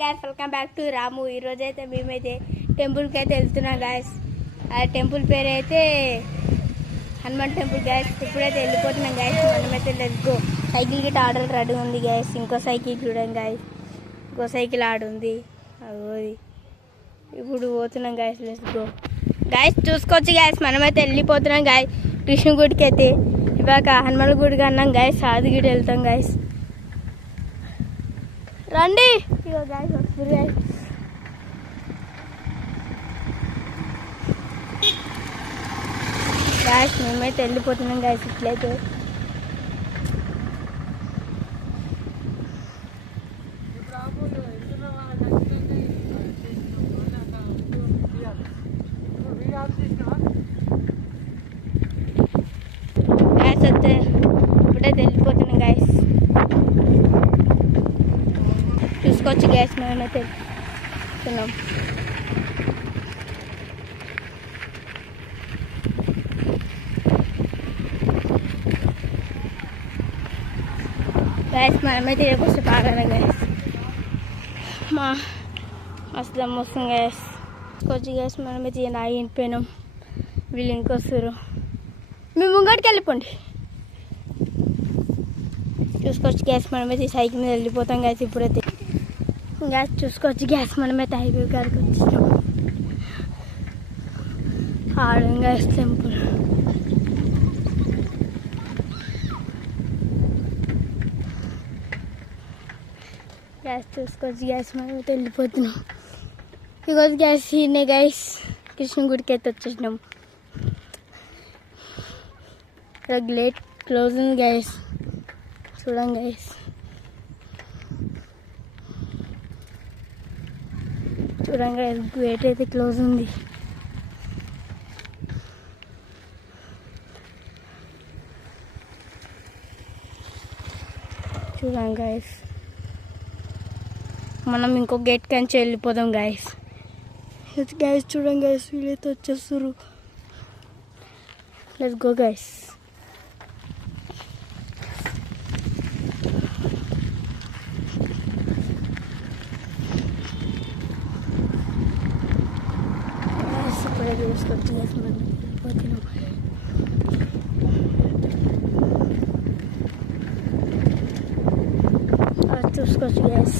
Guys welcome back to రాము. ఈరోజు అయితే మేమైతే టెంపుల్కి అయితే వెళ్తున్నాం గైస్. ఆ టెంపుల్ పేరు అయితే హనుమాన్ టెంపుల్ గైస్. ఇప్పుడైతే వెళ్ళిపోతున్నాం గైస్. మనమైతే లెట్స్ సైకిల్ గిట్ట ఆర్డర్ రెడీ ఉంది గైస్. ఇంకో సైకిల్ చూడండి గైస్, ఇంకో సైకిల్ ఆడుంది అది. ఇప్పుడు పోతున్నాం గైస్, లెట్స్ గో గైస్. చూసుకోవచ్చు గైస్, మనమైతే వెళ్ళిపోతున్నాం గైస్ కృష్ణ గుడికి అయితే. ఇవాళ హనుమాన్ గుడికి అన్నాం గైస్, సాదిగిడి వెళ్తాం గైస్. రండి ఇగో గైస్, వస్తుంది గైస్. గైస్ మేమైతే వెళ్ళిపోతున్నాం గైస్. ఇట్లయితే గైస్ వస్తే ఇప్పుడైతే వెళ్ళిపోతున్నాం గైస్. చూసుకోవచ్చు గ్యాస్, మేమైతే వెళ్తున్నాం. గ్యాస్ మనమైతే రేపు వస్తే బాగా గ్యాస్, మా మస్తు దమ్ము వస్తుంది గ్యాస్. చూసుకోవచ్చు గ్యాస్, మనమైతే ఆగిపోయినాం. వీళ్ళు ఇంకొస్తారు, మేము ముంగడికి వెళ్ళిపోండి. చూసుకోవచ్చు గ్యాస్, మనమైతే సైకిల్ మీద వెళ్ళిపోతాం గ్యాస్. ఇప్పుడైతే గ్యాస్ చూసుకోవచ్చు గ్యాస్, మనమైతే హైవే గారికి వచ్చినాం. ఆడం గ్యాస్ టెంపుల్. గ్యాస్ చూసుకోవచ్చు గ్యాస్, మనమైతే వెళ్ళిపోతున్నాం. ఈరోజు గ్యాస్ ఈయనే గ్యాస్ కృష్ణ గుడికి అయితే వచ్చేసినాం. ఇక్కడ గేట్ క్లోజ్ ఉంది గ్యాస్, చూడండి గ్యాస్. చూడండి గేట్ అయితే క్లోజ్ ఉంది. చూడండి గైస్, మనం ఇంకో గేట్ కంచి వెళ్ళిపోదాం గైస్. గైస్ చూడండి గైస్, వీళ్ళైతే వచ్చేస్తారు. Let's go guys. చూసుకోవచ్చు గ్యాస్, మనం పోతున్నాం. చూసుకోవచ్చు గ్యాస్.